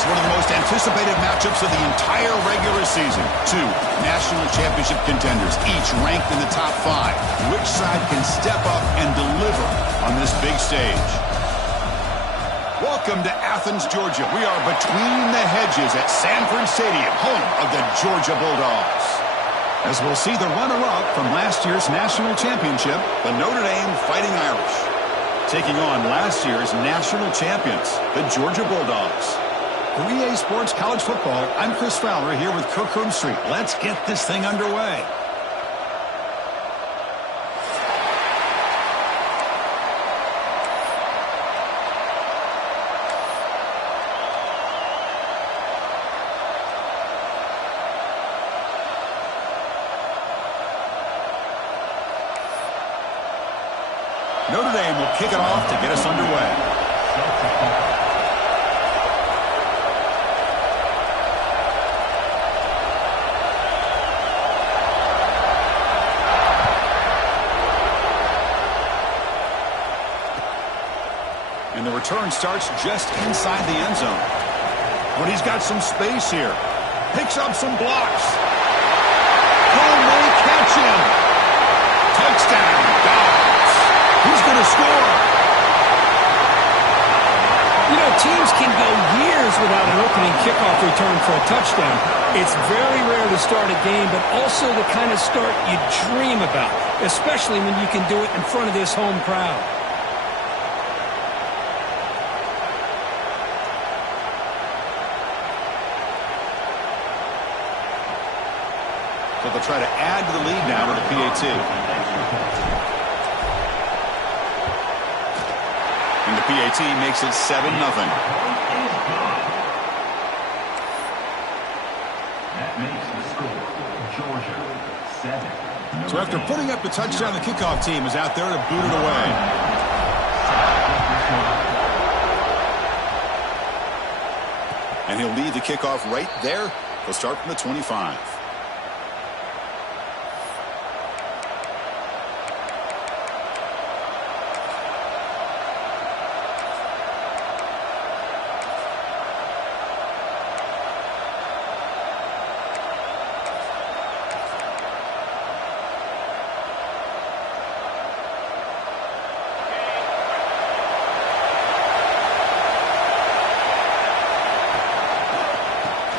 next, one of the most anticipated matchups of the entire regular season. Two national championship contenders, each ranked in the top 5. Which side can step up and deliver on this big stage? Welcome to Athens, Georgia. We are between the hedges at Sanford Stadium, home of the Georgia Bulldogs. As we'll see the runner-up from last year's national championship, the Notre Dame Fighting Irish, taking on last year's national champions, the Georgia Bulldogs. For EA Sports College Football, I'm Chris Fowler here with Kirk Herbstreit. Let's get this thing underway. Notre Dame will kick it off to get us underway. And the return starts just inside the end zone. But he's got some space here. Picks up some blocks. Home may catch him. Touchdown, Dogs. Who's going to score? You know, teams can go years without an opening kickoff return for a touchdown. It's very rare to start a game, but also the kind of start you dream about, especially when you can do it in front of this home crowd. So they'll try to add to the lead now with a PAT. And the PAT makes it 7-0. That makes the score Georgia 7. So after putting up the touchdown, the kickoff team is out there to boot it away. And he'll lead the kickoff right there. He'll start from the 25.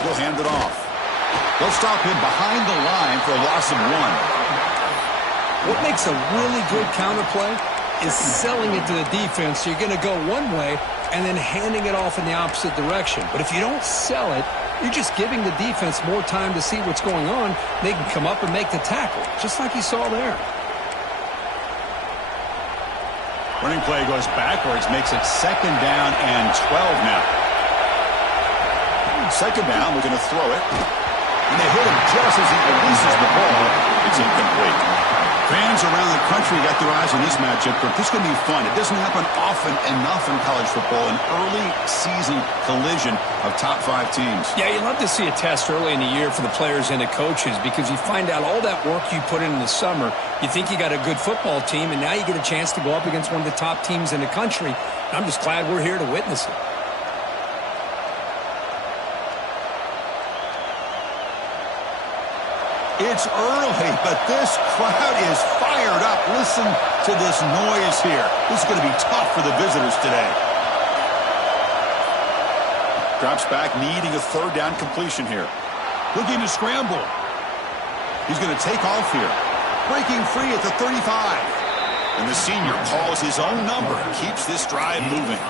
He'll hand it off. They'll stop him behind the line for a loss of 1. What makes a really good counterplay is selling it to the defense. So you're going to go one way and then handing it off in the opposite direction. But if you don't sell it, you're just giving the defense more time to see what's going on. They can come up and make the tackle, just like you saw there. Running play goes backwards, makes it 2nd down and 12 now. 2nd down, we're going to throw it. And they hit him just as he releases the ball. It's incomplete. Fans around the country got their eyes on this matchup, but this is going to be fun. It doesn't happen often enough in college football, an early season collision of top 5 teams. Yeah, you love to see a test early in the year for the players and the coaches because you find out all that work you put in the summer. You think you got a good football team, and now you get a chance to go up against one of the top teams in the country. I'm just glad we're here to witness it. It's early, but this crowd is fired up. Listen to this noise here. This is going to be tough for the visitors today. Drops back, needing a 3rd down completion here. Looking to scramble. He's going to take off here. Breaking free at the 35. And the senior calls his own number and keeps this drive moving.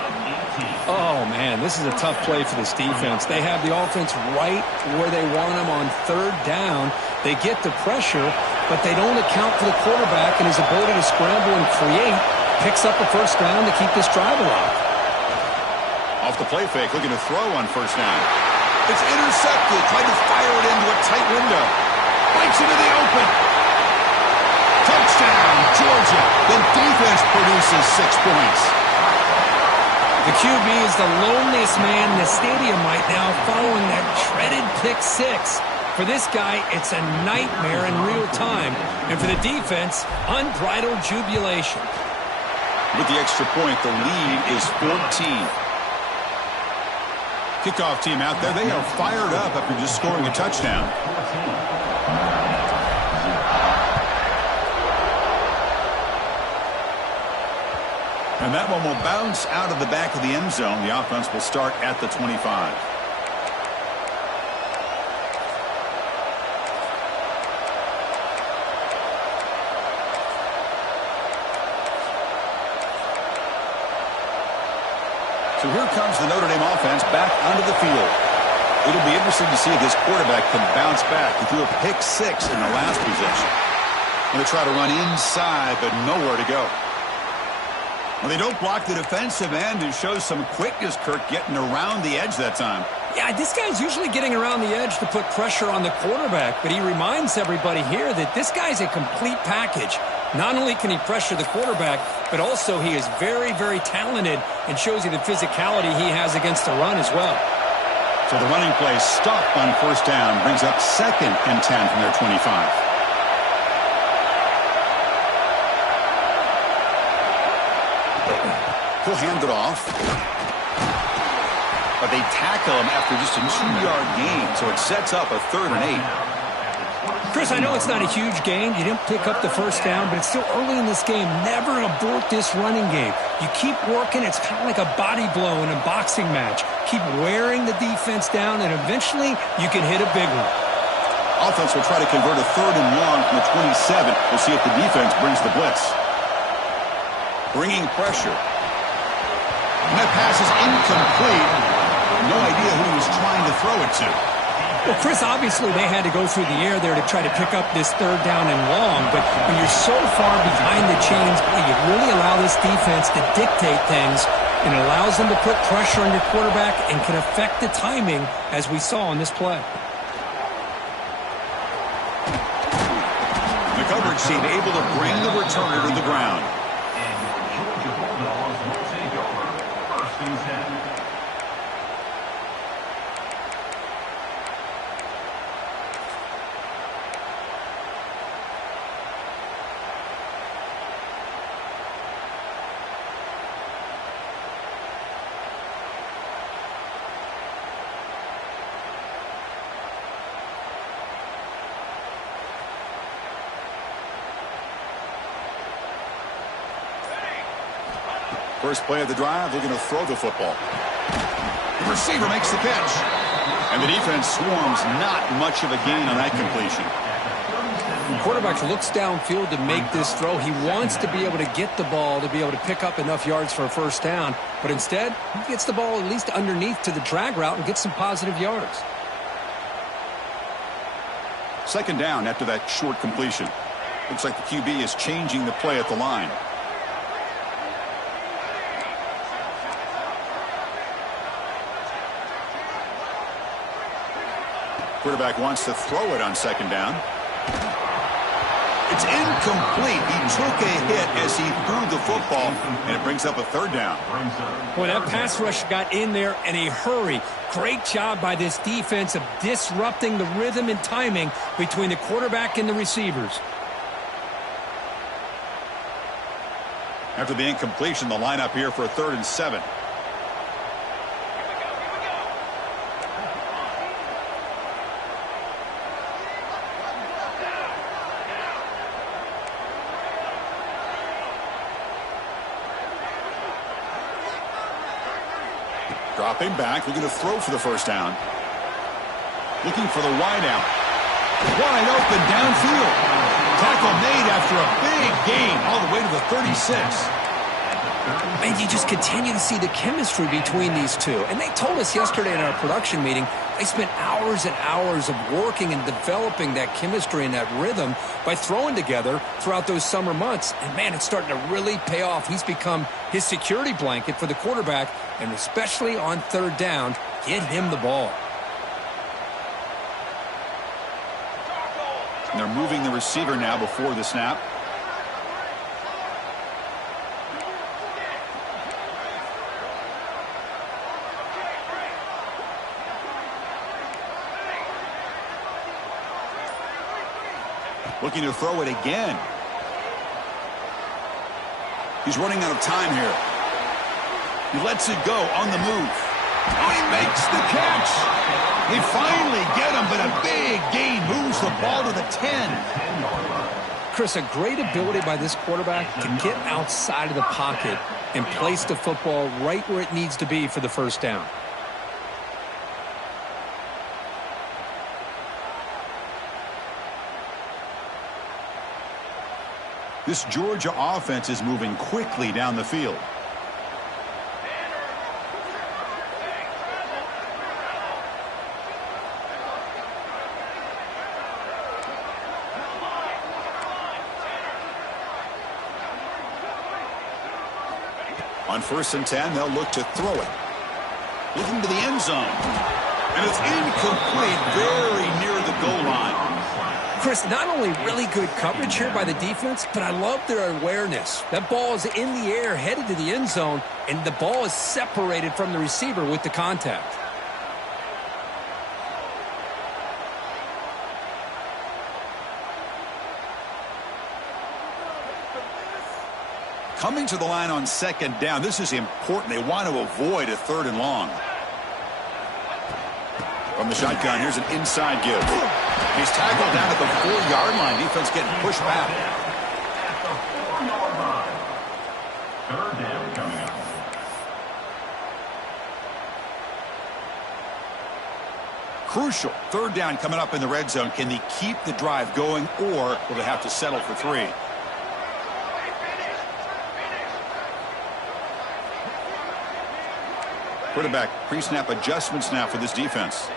Oh, man, this is a tough play for this defense. They have the offense right where they want them on 3rd down. They get the pressure, but they don't account for the quarterback and his ability to scramble and create. Picks up the 1st down to keep this drive alive. Off the play fake, looking to throw on 1st down. It's intercepted, trying to fire it into a tight window. Bites into the open. Touchdown, Georgia. The defense produces 6 points. The QB is the loneliest man in the stadium right now following that dreaded pick 6. For this guy, it's a nightmare in real time. And for the defense, unbridled jubilation. With the extra point, the lead is 14. Kickoff team out there, they are fired up after just scoring a touchdown. And that one will bounce out of the back of the end zone. The offense will start at the 25. So here comes the Notre Dame offense back onto the field. It'll be interesting to see if this quarterback can bounce back. He threw a pick 6 in the last possession. Going to try to run inside, but nowhere to go. Well, they don't block the defensive end and show some quickness, Kirk, getting around the edge that time. Yeah, this guy's usually getting around the edge to put pressure on the quarterback, but he reminds everybody here that this guy's a complete package. Not only can he pressure the quarterback, but also he is very, very talented and shows you the physicality he has against the run as well. So the running play stopped on first down, brings up 2nd and 10 from their 25. He'll hand it off. But they tackle him after just a 2-yard gain, so it sets up a 3rd and 8. Chris, I know it's not a huge gain. You didn't pick up the first down, but it's still early in this game. Never abort this running game. You keep working. It's kind of like a body blow in a boxing match. Keep wearing the defense down, and eventually you can hit a big one. Offense will try to convert a 3rd and long from the 27. We'll see if the defense brings the blitz. Bringing pressure. And that pass is incomplete. No idea who he was trying to throw it to. Well, Chris, obviously they had to go through the air there to try to pick up this 3rd down and long, but when you're so far behind the chains, you really allow this defense to dictate things, and it allows them to put pressure on your quarterback and can affect the timing, as we saw on this play. The coverage team able to bring the returner to the ground. And Georgia Bulldogs will take over 1st and 10. First play of the drive, they're going to throw the football. The receiver makes the catch. And the defense swarms, not much of a gain on that completion. The quarterback looks downfield to make this throw. He wants to be able to get the ball to be able to pick up enough yards for a first down. But instead, he gets the ball at least underneath to the drag route and gets some positive yards. 2nd down after that short completion. Looks like the QB is changing the play at the line. Quarterback wants to throw it on 2nd down. It's incomplete. He took a hit as he threw the football, and it brings up a 3rd down. Boy, that pass rush got in there in a hurry. Great job by this defense of disrupting the rhythm and timing between the quarterback and the receivers. After the incompletion, the lineup here for a 3rd and 7. Dropping back, looking to throw for the first down. Looking for the wide out. Wide open downfield. Tackle made after a big gain all the way to the 36. And you just continue to see the chemistry between these two. And they told us yesterday in our production meeting, they spent hours and hours of working and developing that chemistry and that rhythm by throwing together throughout those summer months. And, man, it's starting to really pay off. He's become his security blanket for the quarterback, and especially on 3rd down, get him the ball. And they're moving the receiver now before the snap. Looking to throw it again. He's running out of time here. He lets it go on the move. Oh, he makes the catch. They finally get him, but a big gain moves the ball to the 10. Chris, a great ability by this quarterback to get outside of the pocket and place the football right where it needs to be for the first down. This Georgia offense is moving quickly down the field. On 1st and 10, they'll look to throw it. Looking to the end zone. And it's incomplete, very near the goal line. Chris, not only really good coverage here by the defense, but I love their awareness. That ball is in the air, headed to the end zone, and the ball is separated from the receiver with the contact. Coming to the line on 2nd down. This is important. They want to avoid a 3rd and long. From the shotgun, here's an inside give. He's tackled down at the 4-yard line. Defense getting pushed back. At the 4-yard line. 3rd down coming up. Crucial 3rd down coming up in the red zone. Can they keep the drive going, or will they have to settle for 3? Quarterback pre-snap adjustments now for this defense.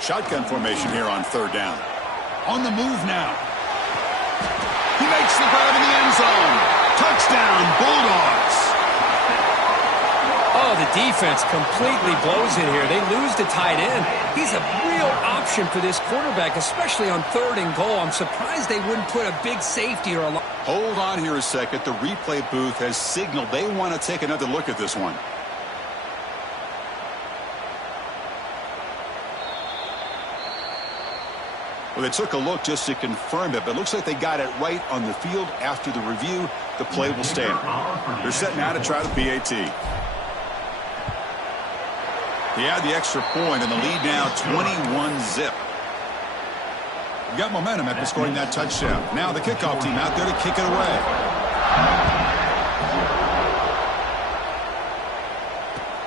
Shotgun formation here on 3rd down. On the move now. He makes the grab in the end zone. Touchdown, Bulldogs. Oh, the defense completely blows it here. They lose the tight end. He's a real option for this quarterback, especially on 3rd and goal. I'm surprised they wouldn't put a big safety or a... Hold on here a second. The replay booth has signaled they want to take another look at this one. Well, they took a look just to confirm it, but it looks like they got it right on the field. After the review, the play will stand. They're setting out to try the PAT. They add the extra point, and the lead now 21-zip. We've got momentum after scoring that touchdown. Now the kickoff team out there to kick it away.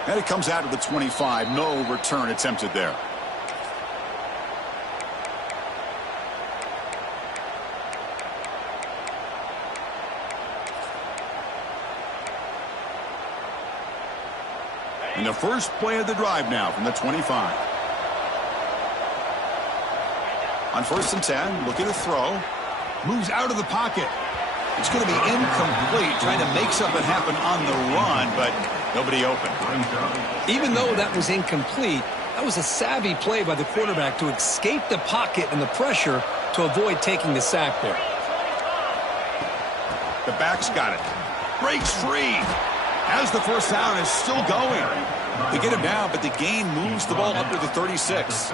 And it comes out to the 25. No return attempted there. And the first play of the drive now from the 25. On 1st and 10, looking to throw. Moves out of the pocket. It's going to be incomplete, trying to make something happen on the run, but nobody open. Even though that was incomplete, that was a savvy play by the quarterback to escape the pocket and the pressure to avoid taking the sack there. The back's got it. Breaks free. As the first down is still going. They get him down, but the gain moves the ball up to the 36.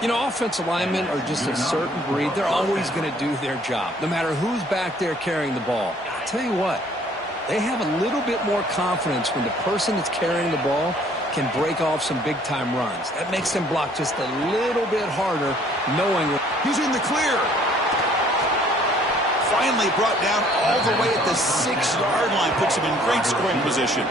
You know, offensive linemen are just a certain breed. They're always going to do their job, no matter who's back there carrying the ball. I'll tell you what, they have a little bit more confidence when the person that's carrying the ball can break off some big-time runs. That makes them block just a little bit harder, knowing he's in the clear. Finally brought down all the way at the 6-yard line. Puts him in great scoring position.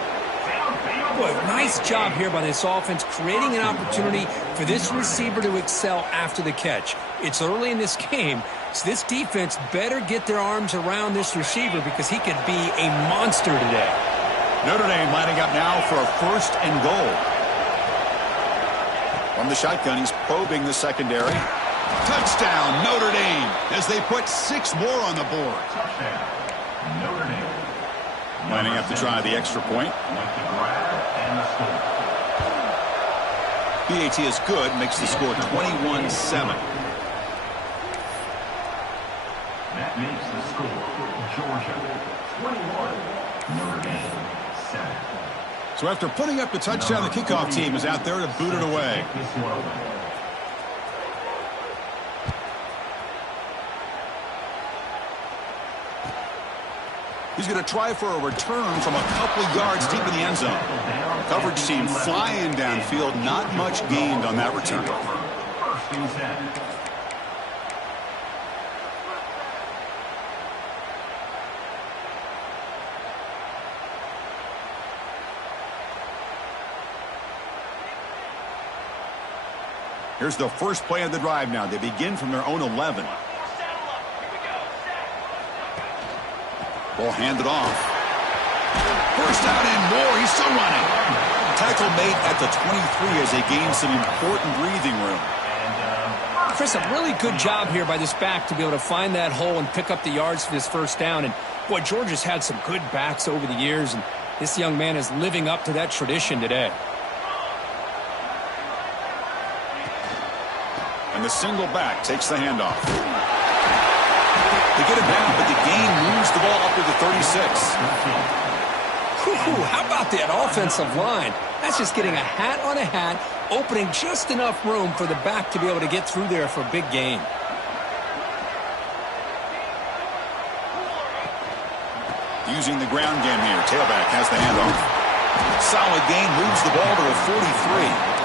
Boy, nice job here by this offense, creating an opportunity for this receiver to excel after the catch. It's early in this game, so this defense better get their arms around this receiver because he could be a monster today. Notre Dame lining up now for a 1st and goal. From the shotgun, he's probing the secondary. Touchdown, Notre Dame, as they put 6 more on the board. Touchdown, Notre Dame. Lining up to try the extra point. PAT is good, makes the score 21-7. That makes the score Georgia 21, Notre Dame 7. So after putting up the touchdown, the kickoff team is out there to boot it away. He's going to try for a return from a couple yards deep in the end zone. Coverage team flying downfield. Not much gained on that return. First and 10. Here's the first play of the drive now. They begin from their own 11. Ball handed off. First down and more. He's still running. Tackle made at the 23 as they gain some important breathing room. Chris, a really good job here by this back to be able to find that hole and pick up the yards for this first down. And, boy, Georgia's had some good backs over the years, and this young man is living up to that tradition today. And the single back takes the handoff. They get it down, but the gain moves the ball up to the 36. How about that offensive line? That's just getting a hat on a hat, opening just enough room for the back to be able to get through there for a big gain. Using the ground game here. Tailback has the handoff. Solid gain, moves the ball to the 43.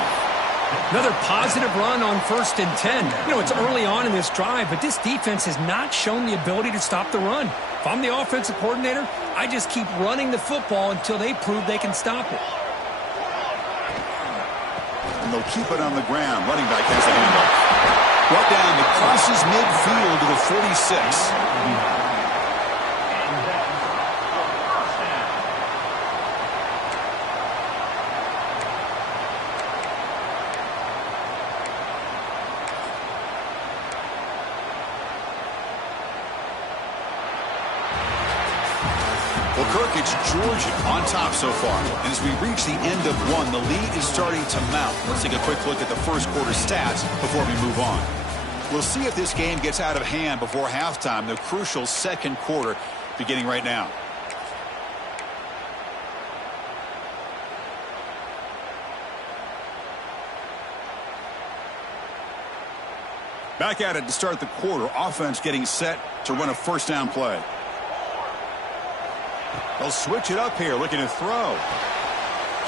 Another positive run on 1st and 10. You know, it's early on in this drive, but this defense has not shown the ability to stop the run. If I'm the offensive coordinator, I just keep running the football until they prove they can stop it. And they'll keep it on the ground. Running back has the handoff. Brought down, it crosses midfield to the 46. It's Georgia on top so far. And as we reach the end of one, the lead is starting to mount. Let's take a quick look at the first quarter stats before we move on. We'll see if this game gets out of hand before halftime, the crucial second quarter beginning right now. Back at it to start the quarter. Offense getting set to run a first down play. They'll switch it up here, looking to throw.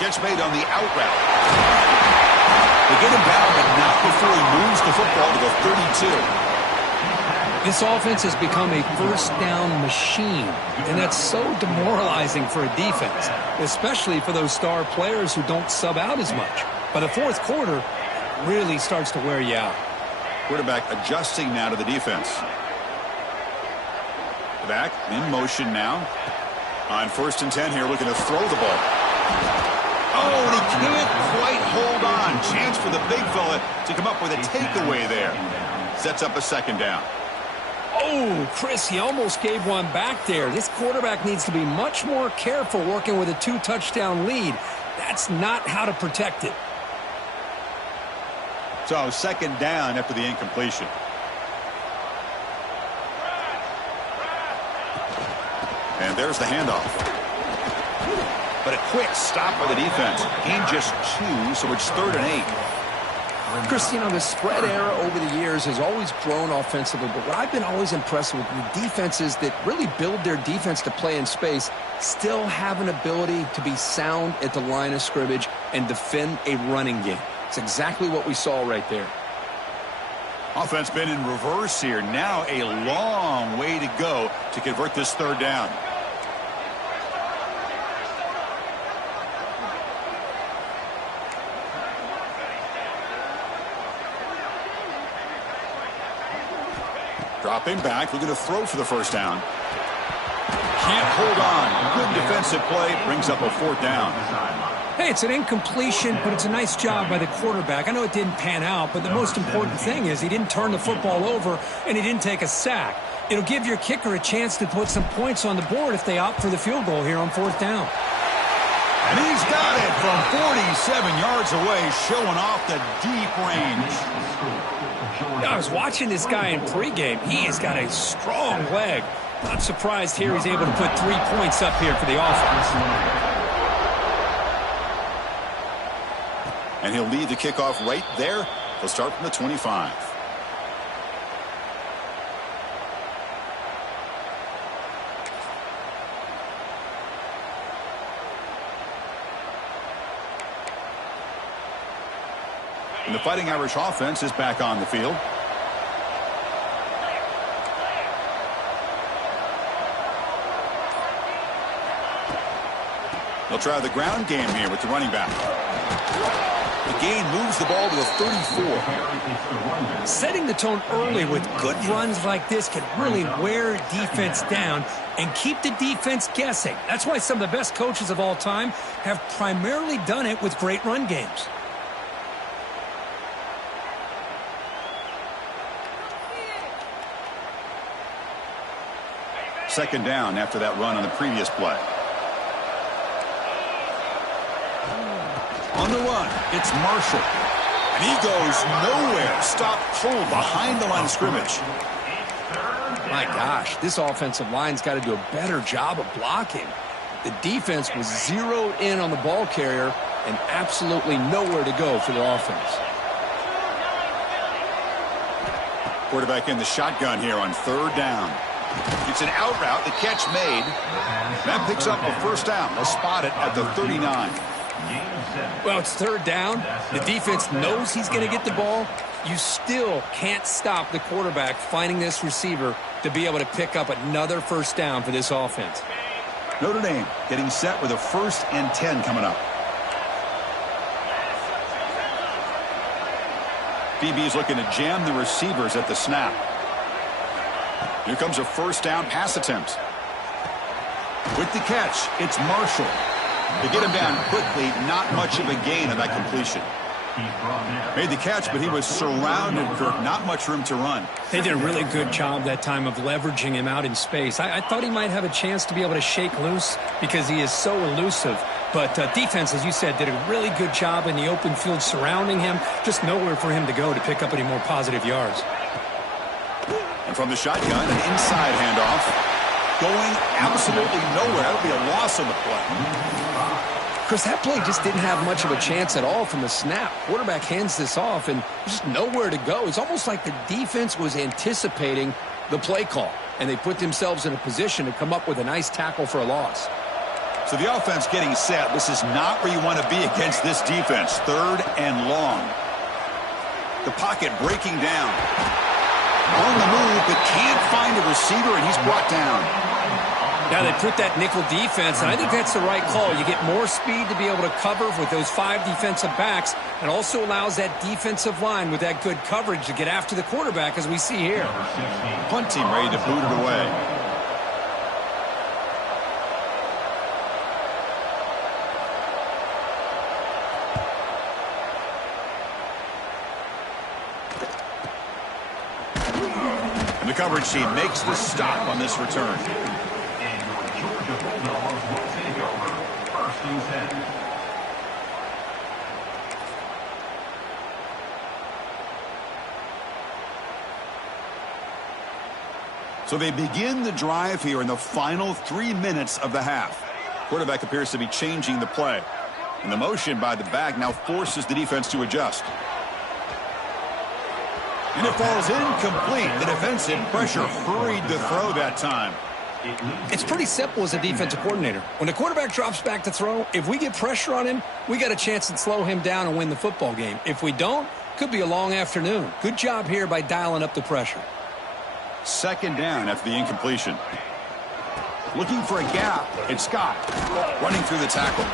Catch made on the out route. They get him down, but not before he moves the football to the 32. This offense has become a first down machine, and that's so demoralizing for a defense, especially for those star players who don't sub out as much. By the fourth quarter, it really starts to wear you out. Quarterback adjusting now to the defense. Back in motion now. On 1st and 10 here, looking to throw the ball. Oh, and he can't quite hold on. Chance for the big fella to come up with a takeaway there. Sets up a second down. Oh, Chris, he almost gave one back there. This quarterback needs to be much more careful working with a 2-touchdown lead. That's not how to protect it. So, second down after the incompletion. And there's the handoff. But a quick stop by the defense. Gain just 2, so it's 3rd and 8. Chris, you know, the spread era over the years has always grown offensively, but what I've been always impressed with the defenses that really build their defense to play in space still have an ability to be sound at the line of scrimmage and defend a running game. It's exactly what we saw right there. Offense been in reverse here. Now a long way to go to convert this 3rd down. Dropping back, looking to throw for the first down. Can't hold on. Good defensive play, brings up a 4th down. Hey, it's an incompletion, but it's a nice job by the quarterback. I know it didn't pan out, but the most important thing is he didn't turn the football over and he didn't take a sack. It'll give your kicker a chance to put some points on the board if they opt for the field goal here on 4th down. And he's got it from 47 yards away, showing off the deep range. I was watching this guy in pregame. He has got a strong leg. Not surprised here he's able to put 3 points up here for the offense. And he'll lead the kickoff right there. He'll start from the 25. And the Fighting Irish offense is back on the field. They'll try the ground game here with the running back. The gain moves the ball to a 34. Setting the tone early with good runs like this can really wear defense down and keep the defense guessing. That's why some of the best coaches of all time have primarily done it with great run games. Second down after that run on the previous play. On the run, it's Marshall. And he goes nowhere. Stop cold behind the line of scrimmage. My gosh, this offensive line's got to do a better job of blocking. The defense was zeroed in on the ball carrier and absolutely nowhere to go for their offense. Quarterback in the shotgun here on third down. It's an out route. The catch made. That picks up a first down. They'll spot it at the 39. Well, it's third down. The defense knows he's going to get the ball. You still can't stop the quarterback finding this receiver to be able to pick up another first down for this offense. Notre Dame getting set with a 1st and 10 coming up. BB's looking to jam the receivers at the snap. Here comes a first down pass attempt. With the catch, it's Marshall. They get him down quickly, not much of a gain on that completion. Made the catch, but he was surrounded, Kirk. Not much room to run. They did a really good job that time of leveraging him out in space. I thought he might have a chance to be able to shake loose because he is so elusive. But defense, as you said, did a really good job in the open field surrounding him. Just nowhere for him to go to pick up any more positive yards. And from the shotgun, an inside handoff. Going absolutely nowhere. That'll be a loss on the play. Chris, that play just didn't have much of a chance at all from the snap. Quarterback hands this off, and there's just nowhere to go. It's almost like the defense was anticipating the play call, and they put themselves in a position to come up with a nice tackle for a loss. So the offense getting set. This is not where you want to be against this defense. 3rd and long. The pocket breaking down. On the move, but can't find a receiver, and he's brought down. Now they put that nickel defense, and I think that's the right call. You get more speed to be able to cover with those 5 defensive backs, and also allows that defensive line with that good coverage to get after the quarterback, as we see here. Punt team ready to boot it away. And the coverage team makes the stop on this return. So they begin the drive here in the final 3 minutes of the half. Quarterback appears to be changing the play. And the motion by the back now forces the defense to adjust. And it falls incomplete. The defensive pressure hurried the throw that time. It's pretty simple as a defensive coordinator. When the quarterback drops back to throw, if we get pressure on him, we got a chance to slow him down and win the football game. If we don't, could be a long afternoon. Good job here by dialing up the pressure. 2nd down after the incompletion. Looking for a gap. It's Scott running through the tackle.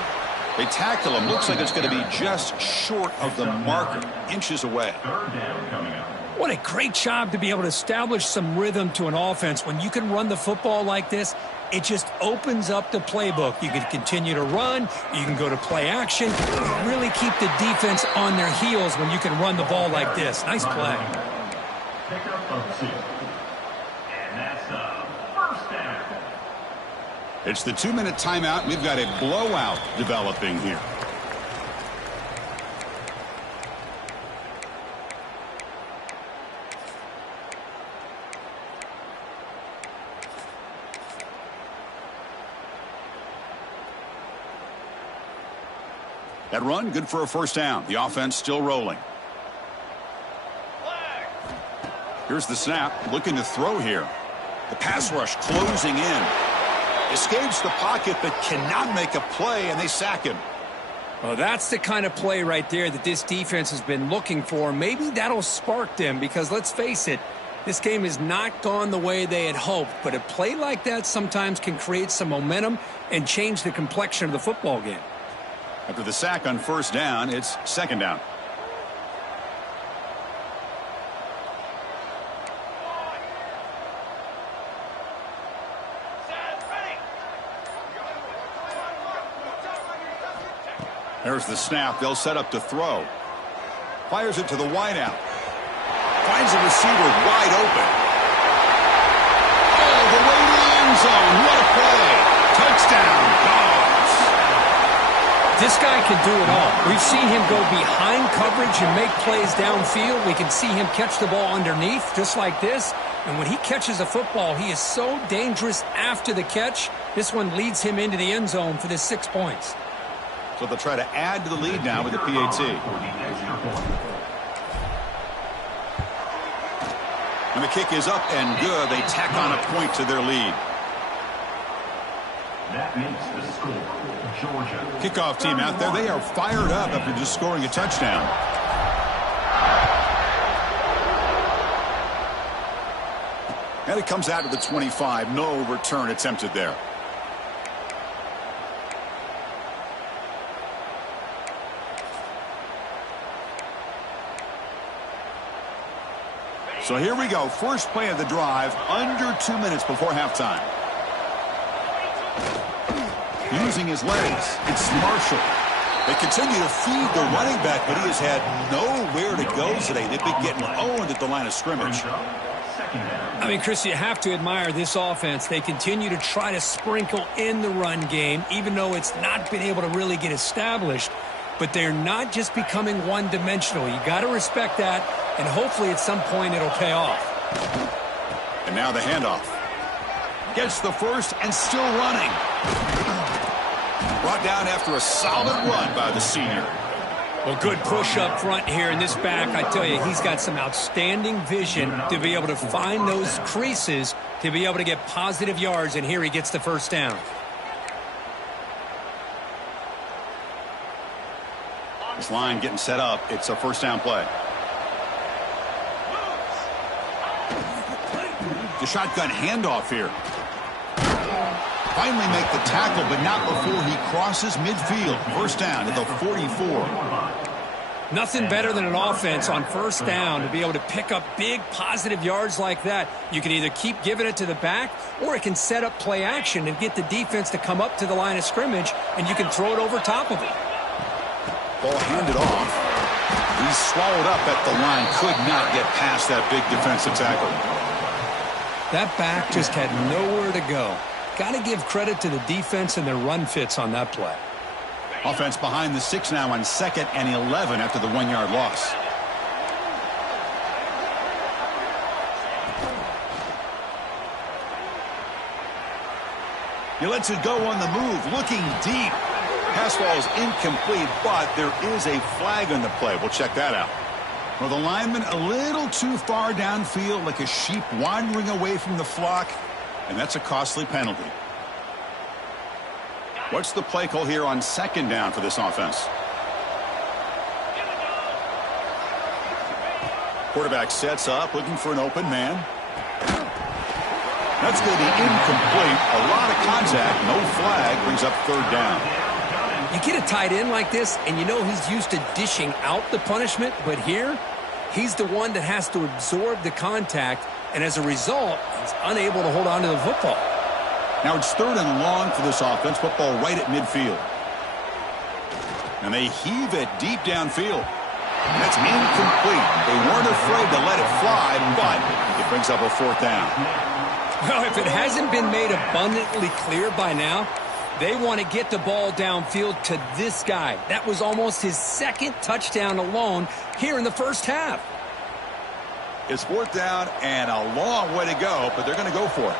They tackle him. Looks like it's going to be just short of the marker. Inches away. 3rd down coming up. What a great job to be able to establish some rhythm to an offense. When you can run the football like this, it just opens up the playbook. You can continue to run. You can go to play action. Really keep the defense on their heels when you can run the ball like this. Nice play. Pickup of 2. And that's a first down. It's the 2-minute timeout. We've got a blowout developing here. That run, good for a first down. The offense still rolling. Here's the snap. Looking to throw here. The pass rush closing in. Escapes the pocket but cannot make a play, and they sack him. Well, that's the kind of play right there that this defense has been looking for. Maybe that'll spark them because, let's face it, this game has not gone the way they had hoped. But a play like that sometimes can create some momentum and change the complexion of the football game. After the sack on first down, it's second down. There's the snap. They'll set up to throw. Fires it to the wideout. Finds a receiver wide open. All the way to the end zone. What a play. Touchdown, Dogs. This guy can do it all. We've seen him go behind coverage and make plays downfield. We can see him catch the ball underneath, just like this. And when he catches a football, he is so dangerous after the catch. This one leads him into the end zone for the 6 points. So they'll try to add to the lead now with the PAT. And the kick is up and good. They tack on a point to their lead. That makes the score Georgia. Kickoff team out there. They are fired up after just scoring a touchdown. And it comes out to the 25. No return attempted there. So here we go. First play of the drive, under 2 minutes before halftime. Using his legs, it's Marshall. They continue to feed the running back, but he has had nowhere to go today. They've been getting owned at the line of scrimmage. I mean, Chris, you have to admire this offense. They continue to try to sprinkle in the run game, even though it's not been able to really get established. But they're not just becoming one-dimensional. You got to respect that, and hopefully at some point it'll pay off. And now the handoff. Gets the first and still running. Brought down after a solid run by the senior. Well, good push up front here in this back. I tell you, he's got some outstanding vision to be able to find those creases, to be able to get positive yards, and here he gets the first down. This line getting set up. It's a first down play. The shotgun handoff here. Finally make the tackle, but not before he crosses midfield. First down to the 44. Nothing better than an offense on first down to be able to pick up big positive yards like that. You can either keep giving it to the back, or it can set up play action and get the defense to come up to the line of scrimmage, and you can throw it over top of it. Ball handed off. He's swallowed up at the line. Could not get past that big defensive tackle. That back just had nowhere to go. Got to give credit to the defense and their run fits on that play. Offense behind the 6 now on 2nd and 11 after the 1-yard loss. He lets it go on the move, looking deep. Pass ball is incomplete, but there is a flag on the play. We'll check that out. Well, the lineman a little too far downfield, like a sheep wandering away from the flock, and that's a costly penalty. What's the play call here on 2nd down for this offense? Quarterback sets up, looking for an open man. That's going to be incomplete. A lot of contact, no flag, brings up 3rd down. You get a tight end like this, and you know he's used to dishing out the punishment, but here, he's the one that has to absorb the contact, and as a result, he's unable to hold on to the football. Now it's 3rd and long for this offense. Football right at midfield. And they heave it deep downfield. That's incomplete. They weren't afraid to let it fly, but it brings up a 4th down. Well, if it hasn't been made abundantly clear by now, they want to get the ball downfield to this guy. That was almost his 2nd touchdown alone here in the first half. It's 4th down and a long way to go, but they're going to go for it.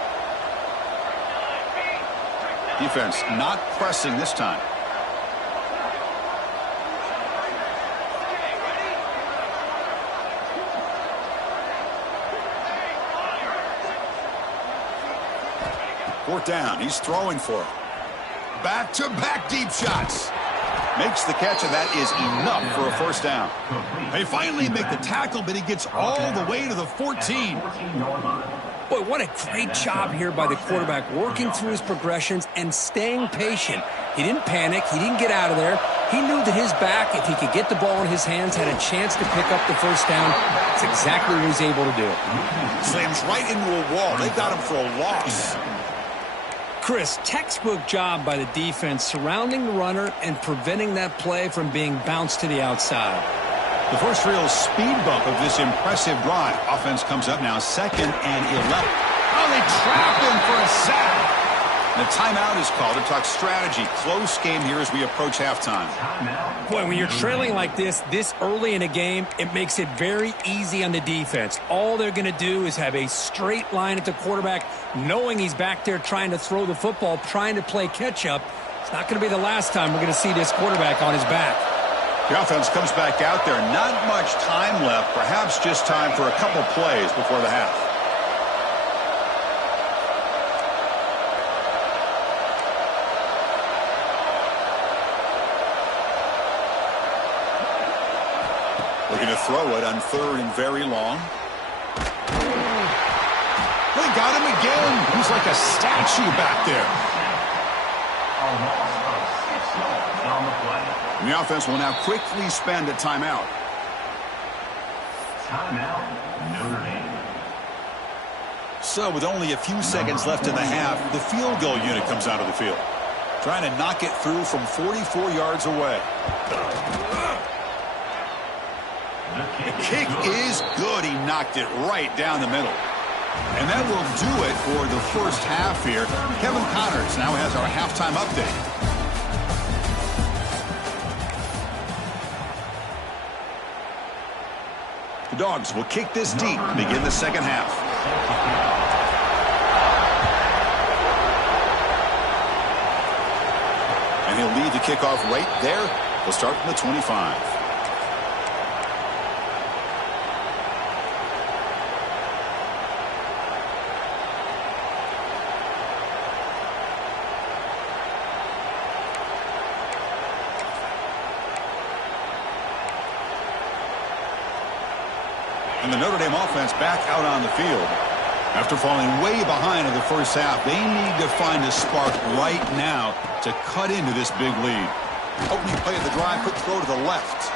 Defense not pressing this time. Fourth down. He's throwing for it. Back-to-back deep shots. Makes the catch, and that is enough for a first down. They finally make the tackle, but he gets all the way to the 14. Boy, what a great job here by the quarterback, working through his progressions and staying patient. He didn't panic. He didn't get out of there. He knew that his back, if he could get the ball in his hands, had a chance to pick up the first down. That's exactly what he was able to do. Slams right into a wall. They got him for a loss. Chris, textbook job by the defense surrounding the runner and preventing that play from being bounced to the outside. The first real speed bump of this impressive drive. Offense comes up now 2nd and 11. Oh, they trap him for a sack. And a timeout is called to talk strategy. Close game here as we approach halftime. Boy, when you're trailing like this early in a game, it makes it very easy on the defense. All they're going to do is have a straight line at the quarterback, knowing he's back there trying to throw the football, trying to play catch-up. It's not going to be the last time we're going to see this quarterback on his back. The offense comes back out there. Not much time left. Perhaps just time for a couple plays before the half. Looking to throw it on 3rd and very long. They got him again. He's like a statue back there. And the offense will now quickly spend a timeout. Notre Dame. So with only a few seconds left in the half, the field goal unit comes out of the field, trying to knock it through from 44 yards away. The kick is good. He knocked it right down the middle. And that will do it for the first half here. Kevin Connors now has our halftime update. The Dogs will kick this deep to begin the second half. And he'll lead the kickoff right there. He'll start from the 25. And the Notre Dame offense back out on the field. After falling way behind in the first half, they need to find a spark right now to cut into this big lead. Opening play of the drive, quick throw to the left.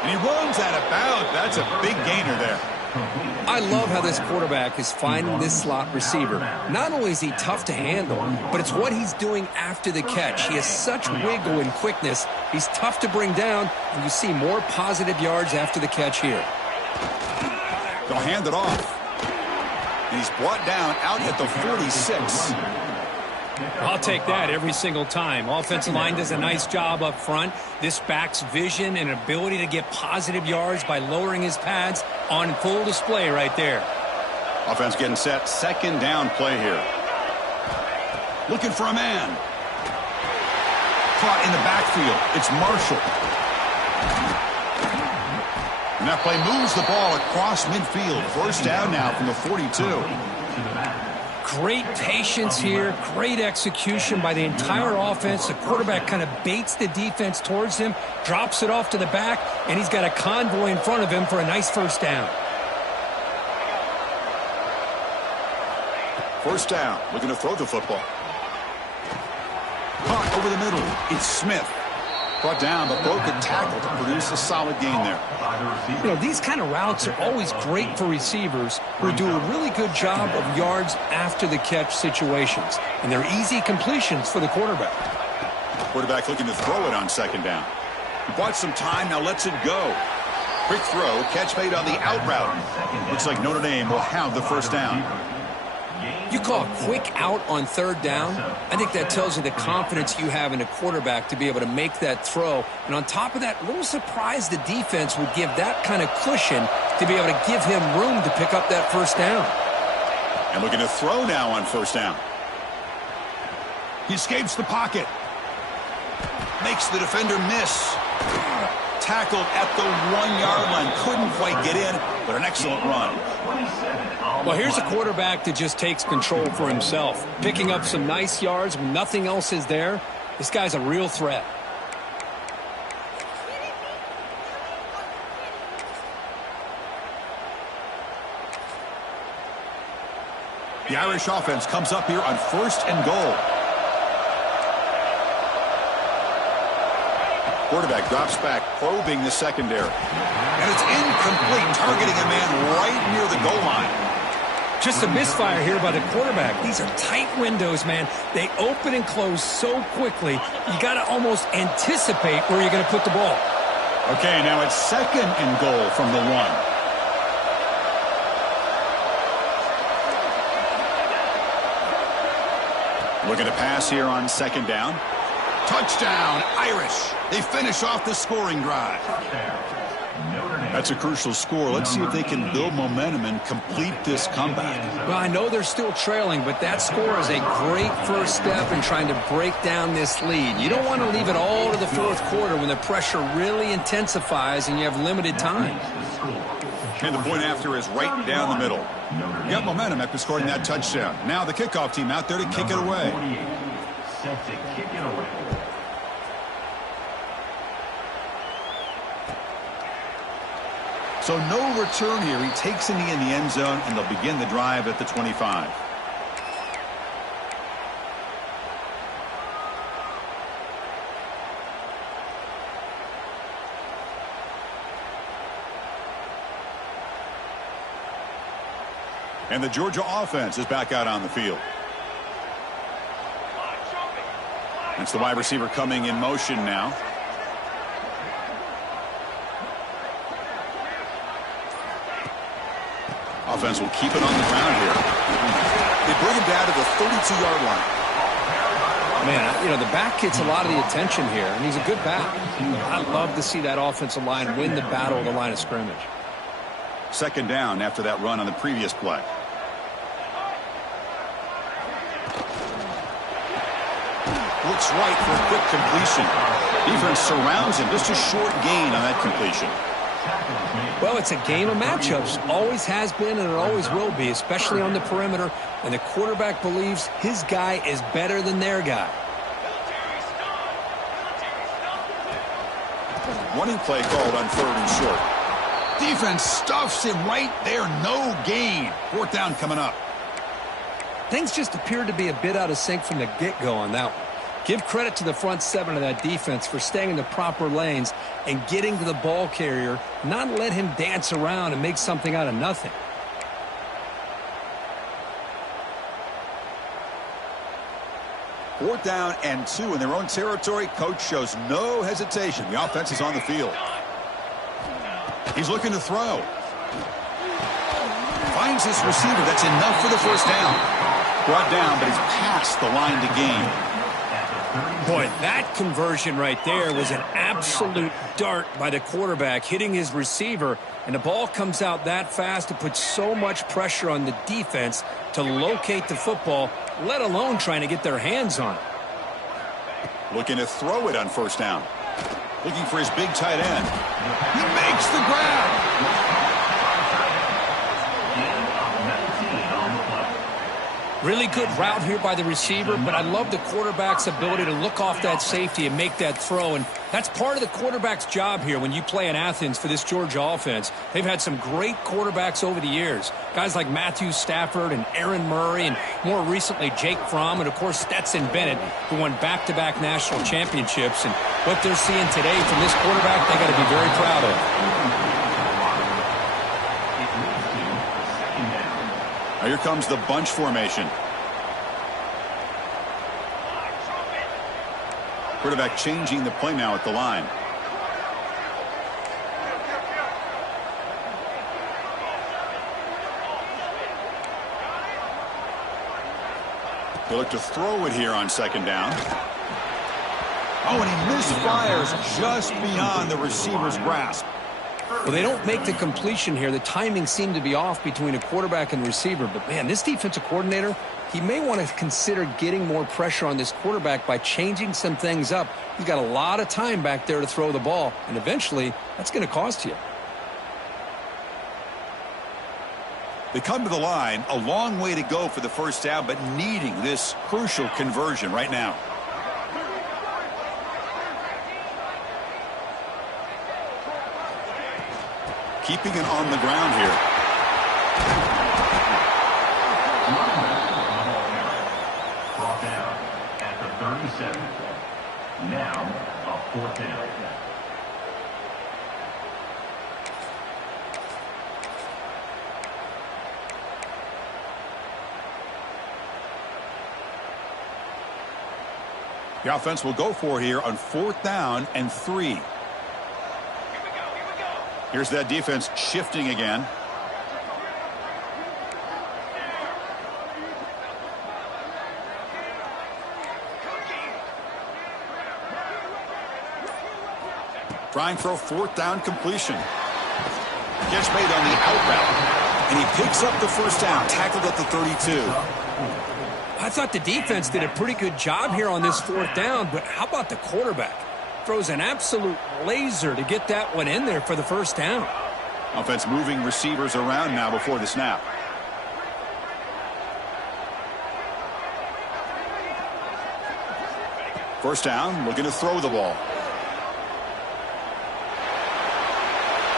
And he runs out of bounds. That's a big gainer there. I love how this quarterback is finding this slot receiver. Not only is he tough to handle, but it's what he's doing after the catch. He has such wiggle and quickness. He's tough to bring down, and you see more positive yards after the catch here. They'll hand it off. And he's brought down out at the 46. I'll take that every single time. Offensive line does a nice job up front. This back's vision and ability to get positive yards by lowering his pads on full display right there. Offense getting set. Second down play here. Looking for a man. Caught in the backfield. It's Marshall. And that play moves the ball across midfield. First down now from the 42. Great patience here. Great execution by the entire offense. The quarterback kind of baits the defense towards him, drops it off to the back, and he's got a convoy in front of him for a nice first down. First down. Looking to throw the football. Caught over the middle. It's Smith. Brought down, but broke a tackle to produce a solid gain there. You know, these kind of routes are always great for receivers who do a really good job of yards after the catch situations. And they're easy completions for the quarterback. Quarterback looking to throw it on second down. He bought some time, now lets it go. Quick throw, catch made on the out route. Looks like Notre Dame will have the first down. You call a quick out on third down. I think that tells you the confidence you have in a quarterback to be able to make that throw. And on top of that, a little surprised the defense would give that kind of cushion to be able to give him room to pick up that first down. And looking to throw now on first down. He escapes the pocket. Makes the defender miss. Tackled at the 1-yard line. Couldn't quite get in, but an excellent run. Well, here's a quarterback that just takes control for himself. Picking up some nice yards when nothing else is there. This guy's a real threat. The Irish offense comes up here on 1st and goal. Quarterback drops back, probing the secondary. And it's incomplete, targeting a man right near the goal line. Just a misfire here by the quarterback. These are tight windows, man. They open and close so quickly, you got to almost anticipate where you're going to put the ball. Okay, now it's 2nd and goal from the 1. Looking to pass here on 2nd down. Touchdown, Irish. They finish off the scoring drive. That's a crucial score. Let's see if they can build momentum and complete this comeback. Well, I know they're still trailing, but that score is a great first step in trying to break down this lead. You don't want to leave it all to the 4th quarter when the pressure really intensifies and you have limited time. And the point after is right down the middle. You got momentum after scoring that touchdown. Now the kickoff team out there to kick it away. Set to kick it away. So no return here. He takes a knee in the end zone, and they'll begin the drive at the 25. And the Georgia offense is back out on the field. It's the wide receiver coming in motion now. Offense will keep it on the ground here. They bring him down to the 32-yard line. Man, you know, the back gets a lot of the attention here, and he's a good back. I'd love to see that offensive line win the battle of the line of scrimmage. 2nd down after that run on the previous play. Looks right for a quick completion. Defense surrounds him. Just a short gain on that completion. Well, it's a game of matchups. Always has been and it always will be, especially on the perimeter. And the quarterback believes his guy is better than their guy. Running play called on 3rd and short. Defense stuffs him right there. No gain. 4th down coming up. Things just appeared to be a bit out of sync from the get-go on that one. Give credit to the front 7 of that defense for staying in the proper lanes and getting to the ball carrier, not let him dance around and make something out of nothing. Fourth down and 2 in their own territory. Coach shows no hesitation. The offense is on the field. He's looking to throw. Finds his receiver. That's enough for the first down. Brought down, but he's past the line to gain. Boy, that conversion right there was an absolute dart by the quarterback, hitting his receiver, and the ball comes out that fast to put so much pressure on the defense to locate the football, let alone trying to get their hands on it. Looking to throw it on 1st down. Looking for his big tight end. He makes the grab. Really good route here by the receiver, but I love the quarterback's ability to look off that safety and make that throw. And that's part of the quarterback's job here when you play in Athens for this Georgia offense. They've had some great quarterbacks over the years. Guys like Matthew Stafford and Aaron Murray and more recently Jake Fromm and, of course, Stetson Bennett, who won back-to-back national championships. And what they're seeing today from this quarterback, they got to be very proud of. Now here comes the bunch formation. Quarterback changing the play now at the line. They look to throw it here on 2nd down. Oh, and he misfires just beyond the receiver's grasp. Well, they don't make the completion here. The timing seemed to be off between a quarterback and receiver. But, man, this defensive coordinator, he may want to consider getting more pressure on this quarterback by changing some things up. He's got a lot of time back there to throw the ball, and eventually that's going to cost you. They come to the line, a long way to go for the first down, but needing this crucial conversion right now. Keeping it on the ground here. 37. Now, a 4th down. The offense will go for it here on 4th down and 3. Here's that defense shifting again. Trying for a 4th down completion. Gets made on the out route. And he picks up the 1st down, tackled at the 32. I thought the defense did a pretty good job here on this 4th down, but how about the quarterback? Throws an absolute laser to get that one in there for the 1st down. Offense moving receivers around now before the snap. First down, looking to throw the ball.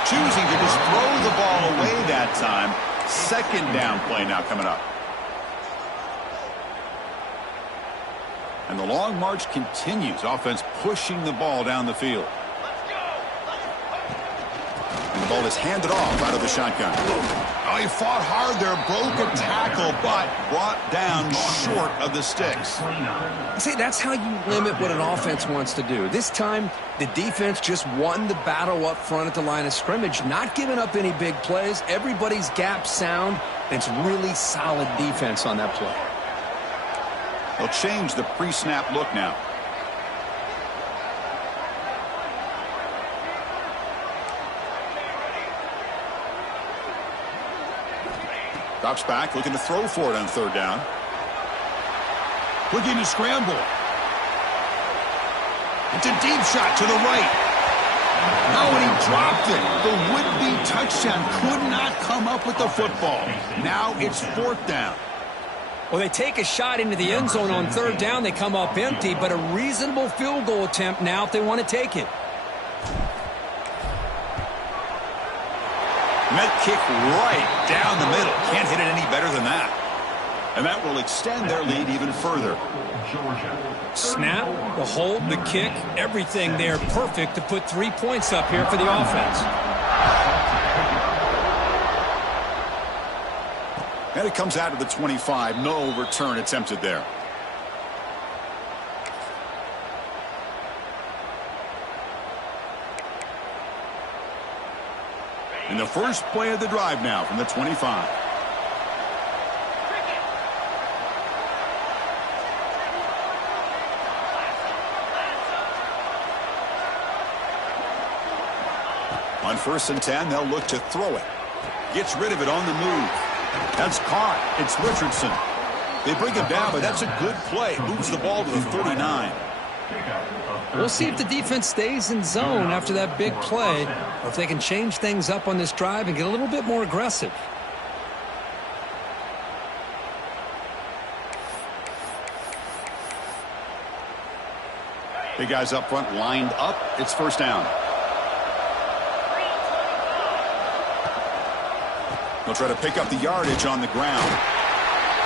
Choosing to just throw the ball away that time. 2nd down play now coming up. And the long march continues. Offense pushing the ball down the field. And the ball is handed off out of the shotgun. Oh, he fought hard there, broke a tackle, but brought down short of the sticks. See, that's how you limit what an offense wants to do. This time, the defense just won the battle up front at the line of scrimmage, not giving up any big plays. Everybody's gap sound. It's really solid defense on that play. They'll change the pre-snap look now. Drops back, looking to throw for it on 3rd down. Looking to scramble. It's a deep shot to the right. Now when he dropped it, the would-be touchdown could not come up with the football. Now it's 4th down. Well, they take a shot into the end zone on 3rd down. They come up empty, but a reasonable field goal attempt now if they want to take it. And that kick right down the middle. Can't hit it any better than that. And that will extend their lead even further. Snap, the hold, the kick, everything there perfect to put 3 points up here for the offense. And it comes out of the 25. No return attempted there. And the first play of the drive now from the 25. On 1st and 10, they'll look to throw it. Gets rid of it on the move. That's caught. It's Richardson. They bring him down, but that's a good play. Moves the ball to the 39. We'll see if the defense stays in zone after that big play, or if they can change things up on this drive and get a little bit more aggressive. Big guys up front lined up. It's 1st down. They'll try to pick up the yardage on the ground.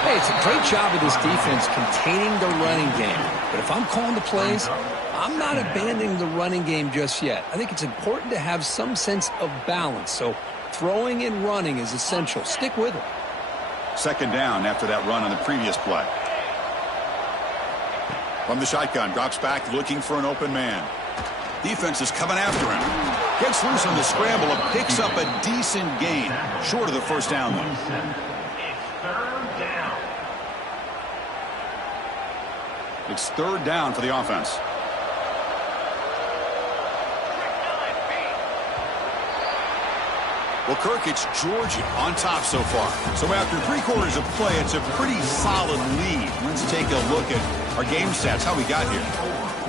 Hey, it's a great job of this defense containing the running game. But if I'm calling the plays, I'm not abandoning the running game just yet. I think it's important to have some sense of balance. So throwing and running is essential. Stick with it. 2nd down after that run on the previous play. From the shotgun, drops back looking for an open man. Defense is coming after him. Gets loose on the scramble and picks up a decent gain. Short of the 1st down, though. It's 3rd down. It's 3rd down for the offense. Well, Kirk, it's Georgia on top so far. So after 3/4 of play, it's a pretty solid lead. Let's take a look at our game stats, how we got here.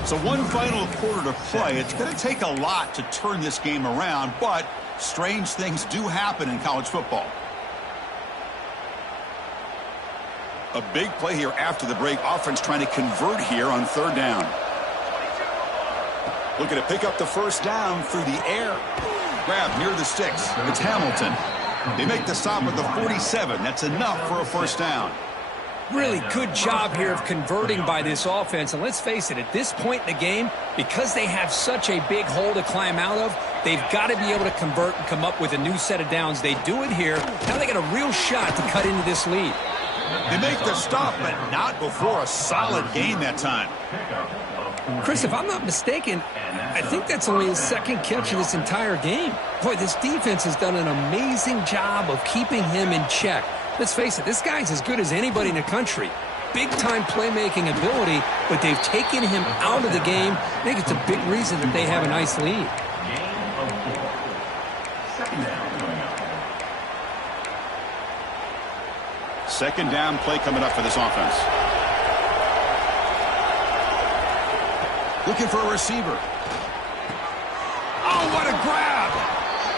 So one final quarter to play. It's going to take a lot to turn this game around, but strange things do happen in college football. A big play here after the break. Offense trying to convert here on 3rd down. Looking to pick up the 1st down through the air. Grab near the sticks. It's Hamilton. They make the stop at the 47. That's enough for a 1st down. Really good job here of converting by this offense. And let's face it, at this point in the game, because they have such a big hole to climb out of, they've got to be able to convert and come up with a new set of downs. They do it here. Now they got a real shot to cut into this lead. They make the stop, but not before a solid gain that time. Chris, if I'm not mistaken, I think that's only his second catch of this entire game. Boy, this defense has done an amazing job of keeping him in check. Let's face it, this guy's as good as anybody in the country. Big-time playmaking ability, but they've taken him out of the game. I think it's a big reason that they have a nice lead. Second down play coming up for this offense. Looking for a receiver. Oh, what a grab!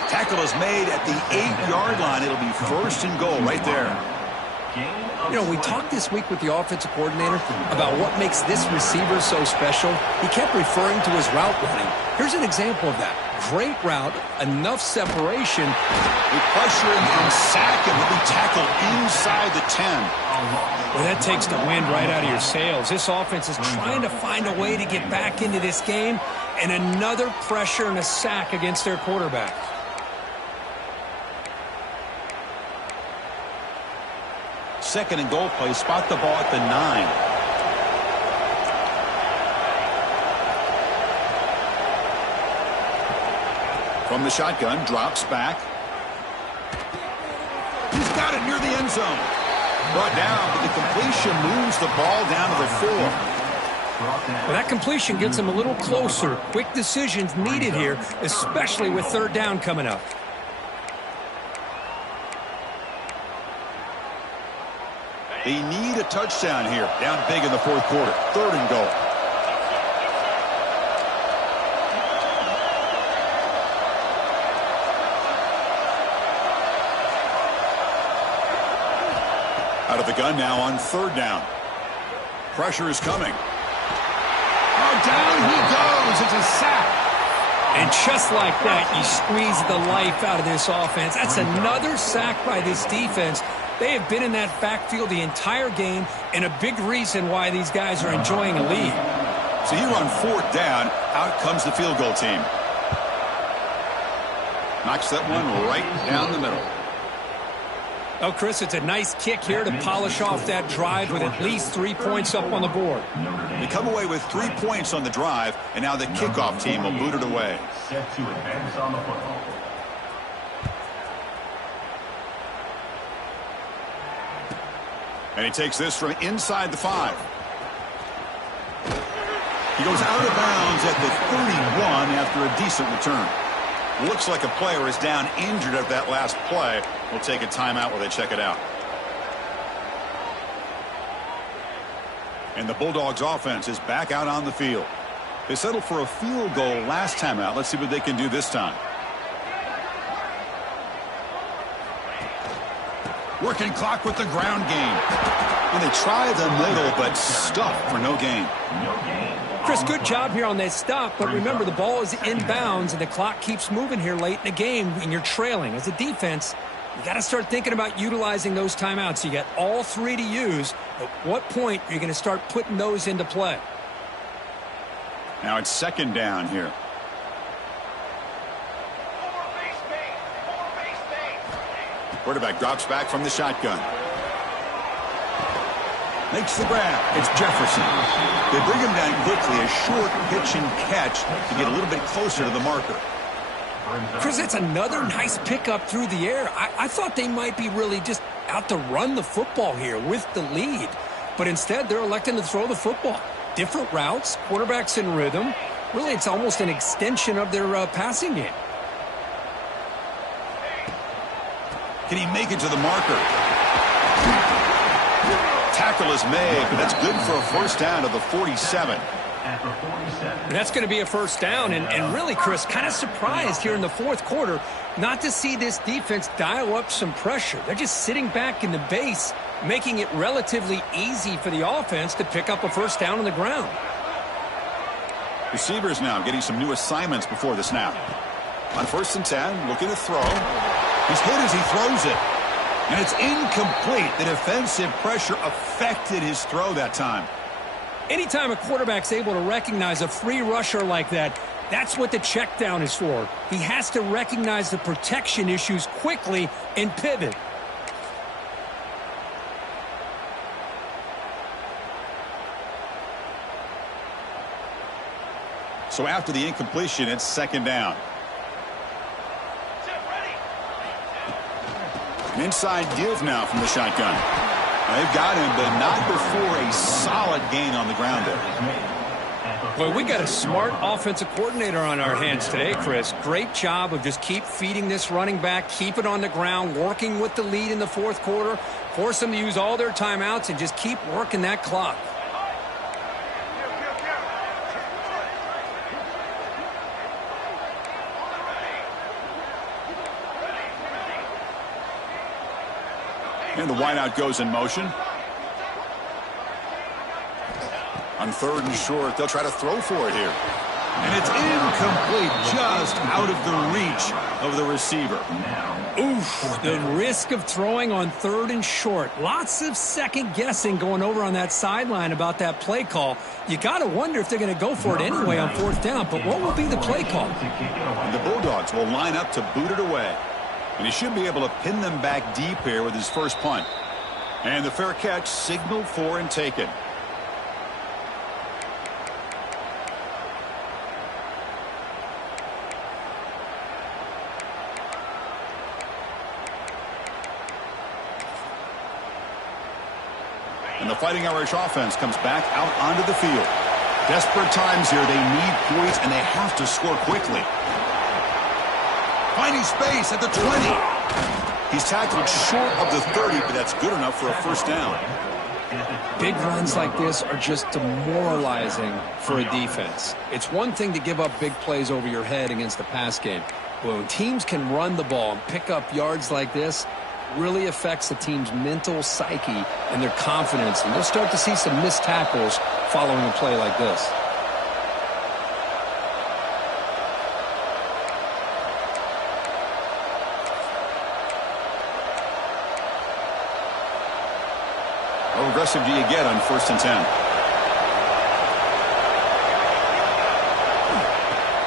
Tackle is made at the 8-yard line. It'll be first and goal right there. You know, we talked this week with the offensive coordinator about what makes this receiver so special. He kept referring to his route running. Here's an example of that. Great route, enough separation. We pressure him and sack him. He'll be tackled inside the 10. Well, that takes the wind right out of your sails. This offense is trying to find a way to get back into this game, and another pressure and a sack against their quarterback. Second and goal play. Spot the ball at the 9. From the shotgun, drops back. He's got it near the end zone. Brought down, but the completion moves the ball down to the 4. Well, that completion gets him a little closer. Quick decisions needed here, especially with third down coming up. They need a touchdown here. Down big in the fourth quarter. Third and goal. Out of the gun now on third down. Pressure is coming. Oh, down he goes. It's a sack. And just like that, you squeeze the life out of this offense. That's another sack by this defense. They have been in that backfield the entire game, and a big reason why these guys are enjoying a lead. So here on fourth down, out comes the field goal team. Knocks that one right down the middle. Oh, Chris, it's a nice kick here to polish off that drive with at least 3 points up on the board. They come away with 3 points on the drive, and now the kickoff team will boot it away. Set to advance on the football. And he takes this from inside the 5. He goes out of bounds at the 31 after a decent return. Looks like a player is down injured at that last play. We'll take a timeout while they check it out. And the Bulldogs offense is back out on the field. They settled for a field goal last time out. Let's see what they can do this time. Working clock with the ground game. And they try the middle, but stuffed for no gain. Chris, good job here on that stop, but remember the ball is inbounds and the clock keeps moving here late in the game and you're trailing. As a defense, you got to start thinking about utilizing those timeouts. You got all 3 to use. At what point are you going to start putting those into play? Now it's second down here. Quarterback drops back from the shotgun. Makes the grab. It's Jefferson. They bring him down quickly. A short pitch and catch to get a little bit closer to the marker. Chris, it's another nice pickup through the air. I thought they might be really just out to run the football here with the lead. But instead, they're electing to throw the football. Different routes, quarterbacks in rhythm. Really, it's almost an extension of their passing game. Can he make it to the marker? Tackle is made, but that's good for a first down to the 47. That's going to be a first down, and really, Chris, kind of surprised here in the fourth quarter not to see this defense dial up some pressure. They're just sitting back in the base, making it relatively easy for the offense to pick up a first down on the ground. Receivers now getting some new assignments before the snap. On first and 10, looking to throw. He's hit as he throws it. And it's incomplete. The defensive pressure affected his throw that time. Anytime a quarterback's able to recognize a free rusher like that, that's what the check down is for. He has to recognize the protection issues quickly and pivot. So after the incompletion, it's second down. An inside give now from the shotgun. They've got him, but not before a solid gain on the ground there. Well, we got a smart offensive coordinator on our hands today, Chris. Great job of just keep feeding this running back, keep it on the ground, working with the lead in the fourth quarter, force them to use all their timeouts, and just keep working that clock. And the wideout goes in motion. On third and short, they'll try to throw for it here. And it's incomplete, just out of the reach of the receiver. Oof, the risk of throwing on third and short. Lots of second guessing going over on that sideline about that play call. You got to wonder if they're going to go for it anyway on fourth down, but what will be the play call? And the Bulldogs will line up to boot it away. And he should be able to pin them back deep here with his first punt. And the fair catch signaled for and taken. And the Fighting Irish offense comes back out onto the field. Desperate times here. They need points, and they have to score quickly. Finding space at the 20. He's tackled short of the 30, but that's good enough for a first down. Big runs like this are just demoralizing for a defense. It's one thing to give up big plays over your head against the pass game. But when teams can run the ball and pick up yards like this, really affects the team's mental psyche and their confidence. And you'll start to see some missed tackles following a play like this. How aggressive do you get on 1st and 10?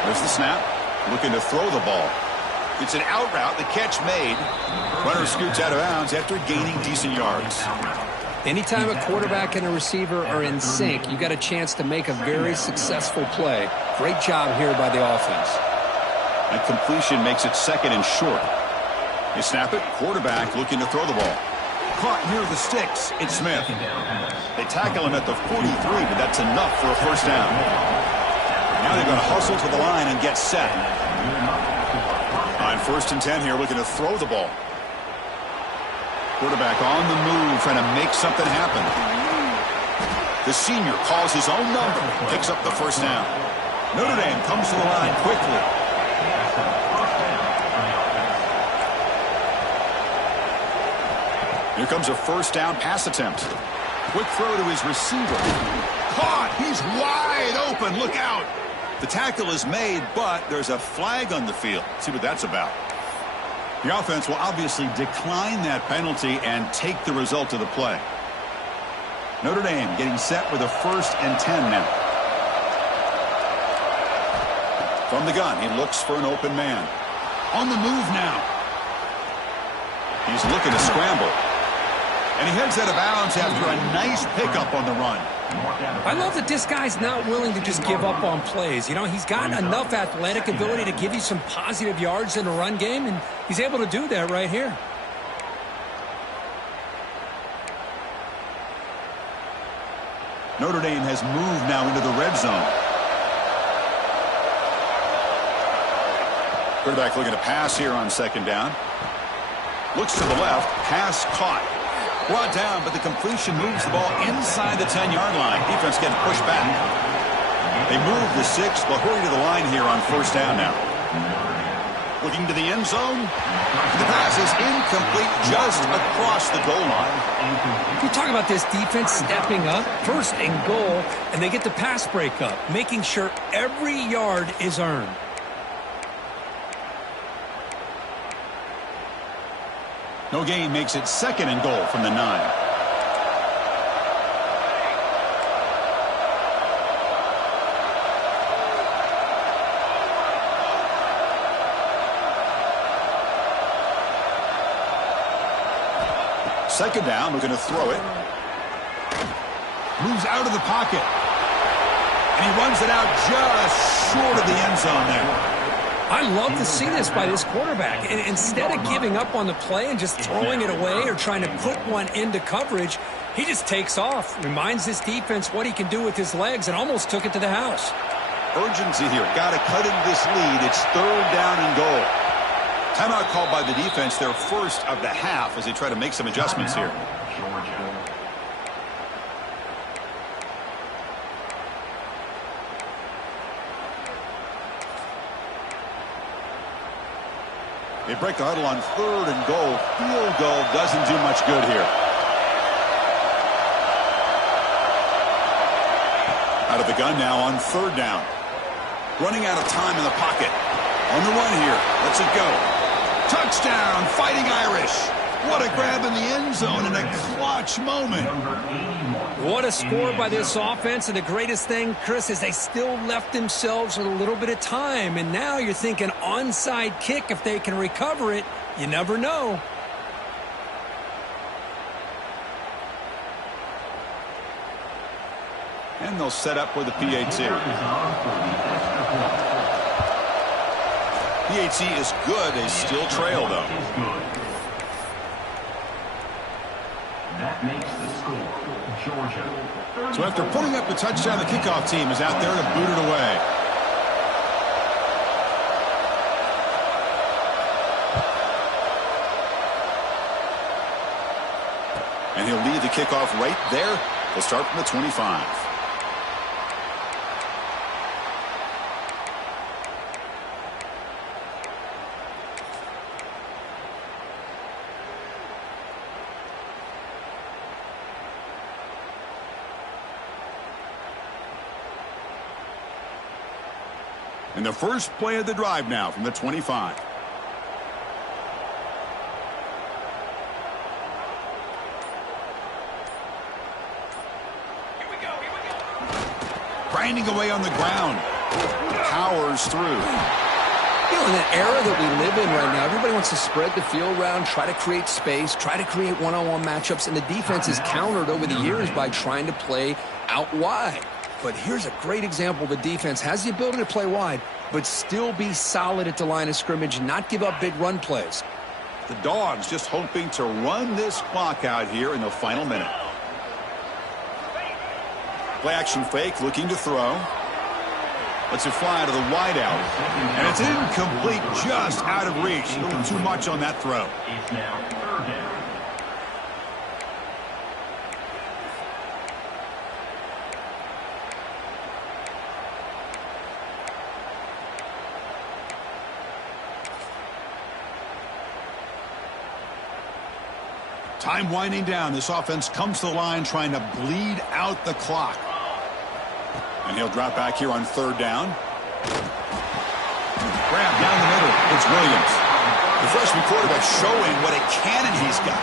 There's the snap. Looking to throw the ball. It's an out route. The catch made. Runner scoots out of bounds after gaining decent yards. Anytime a quarterback and a receiver are in sync, you got a chance to make a very successful play. Great job here by the offense. And completion makes it second and short. They snap it. Quarterback looking to throw the ball. Caught near the sticks. It's Smith. They tackle him at the 43, but that's enough for a first down. Now they're going to hustle to the line and get set. On 1st and 10 here, looking to throw the ball. Quarterback on the move, trying to make something happen. The senior calls his own number, picks up the first down. Notre Dame comes to the line quickly. Here comes a first down pass attempt. Quick throw to his receiver. Caught! He's wide open. Look out! The tackle is made, but there's a flag on the field. See what that's about. The offense will obviously decline that penalty and take the result of the play. Notre Dame getting set with a 1st and 10 now. From the gun, he looks for an open man. On the move now. He's looking to scramble. And he heads out of bounds after a nice pickup on the run. I love that this guy's not willing to just give up on plays. You know, he's got enough athletic ability to give you some positive yards in the run game, and he's able to do that right here. Notre Dame has moved now into the red zone. Quarterback looking to pass here on 2nd down. Looks to the left. Pass caught. Brought down, but the completion moves the ball inside the 10-yard line. Defense getting pushed back. They move the 6. They'll hurry to the line here on 1st down now. Looking to the end zone. The pass is incomplete just across the goal line. You talk about this defense stepping up, 1st and goal, and they get the pass breakup, making sure every yard is earned. No gain makes it 2nd and goal from the 9. Second down, we're going to throw it. Moves out of the pocket. And he runs it out just short of the end zone there. I love to see this by this quarterback. And instead of giving up on the play and just throwing it away or trying to put one into coverage, he just takes off, reminds his defense what he can do with his legs, and almost took it to the house. Urgency here. Got to cut into this lead. It's 3rd down and goal. Timeout called by the defense, their first of the half, as they try to make some adjustments here. They break the huddle on 3rd and goal. Field goal doesn't do much good here. Out of the gun now on 3rd down. Running out of time in the pocket. On the run here. Lets it go. Touchdown, Fighting Irish. What a grab in the end zone in a clutch moment. What a score by this offense. And the greatest thing, Chris, is they still left themselves with a little bit of time. And now you're thinking onside kick if they can recover it. You never know. And they'll set up with the PAT. PAT is good. They still trail, though. That makes the score, Georgia. So after putting up the touchdown, the kickoff team is out there to boot it away. And he'll lead the kickoff right there. They'll start from the 25. And the first play of the drive now from the 25. Grinding away on the ground. Powers through. You know, in that era that we live in right now, everybody wants to spread the field around, try to create space, try to create one-on-one matchups, and the defense is countered over the years by trying to play out wide. But here's a great example. The defense has the ability to play wide, but still be solid at the line of scrimmage, not give up big run plays. The Dogs just hoping to run this clock out here in the final minute. Play action fake, looking to throw. Lets it fly to the wide out. And it's incomplete, just out of reach. A little too much on that throw. It's now 3rd down. Time winding down. This offense comes to the line trying to bleed out the clock. And he'll drop back here on 3rd down. Grab down the middle. It's Williams. The freshman quarterback showing what a cannon he's got.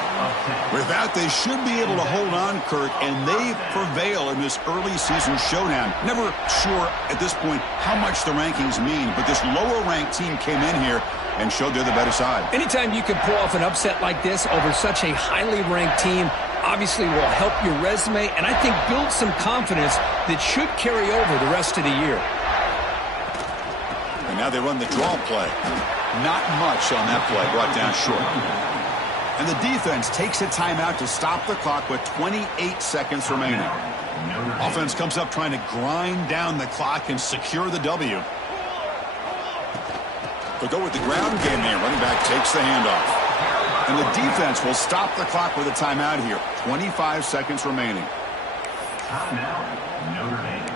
With that, they should be able to hold on, Kirk, and they prevail in this early season showdown. Never sure at this point how much the rankings mean, but this lower-ranked team came in here and showed they're the better side. Anytime you can pull off an upset like this over such a highly ranked team, obviously will help your resume and I think build some confidence that should carry over the rest of the year. And now they run the draw play. Not much on that play, brought down short. And the defense takes a timeout to stop the clock with 28 seconds remaining. Offense comes up trying to grind down the clock and secure the W. They'll go with the ground game there. Running back takes the handoff. And the defense will stop the clock with a timeout here. 25 seconds remaining. Timeout, Notre Dame.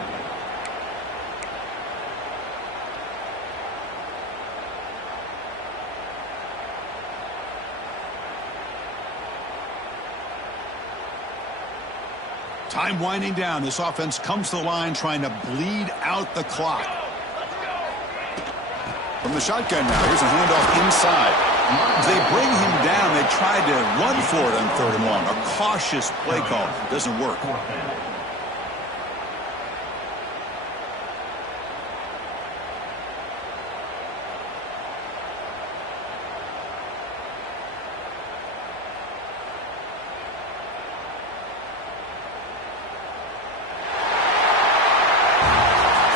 Time winding down. This offense comes to the line trying to bleed out the clock. From the shotgun now, here's a handoff inside. As they bring him down, they tried to run for it on 3rd and 1. A cautious play call. Doesn't work.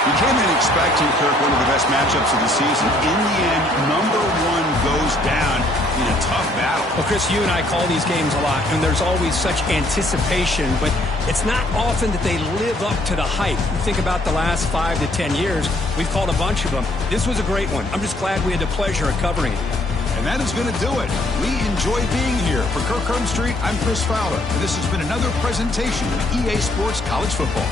You came in expecting, Kirk, one of the best matchups of the season. In the end, number 1 goes down in a tough battle. Well, Chris, you and I call these games a lot, and there's always such anticipation, but it's not often that they live up to the hype. You think about the last 5 to 10 years, we've called a bunch of them. This was a great one. I'm just glad we had the pleasure of covering it. And that is going to do it. We enjoy being here. For Kirk Street, I'm Chris Fowler, and this has been another presentation of EA Sports College Football.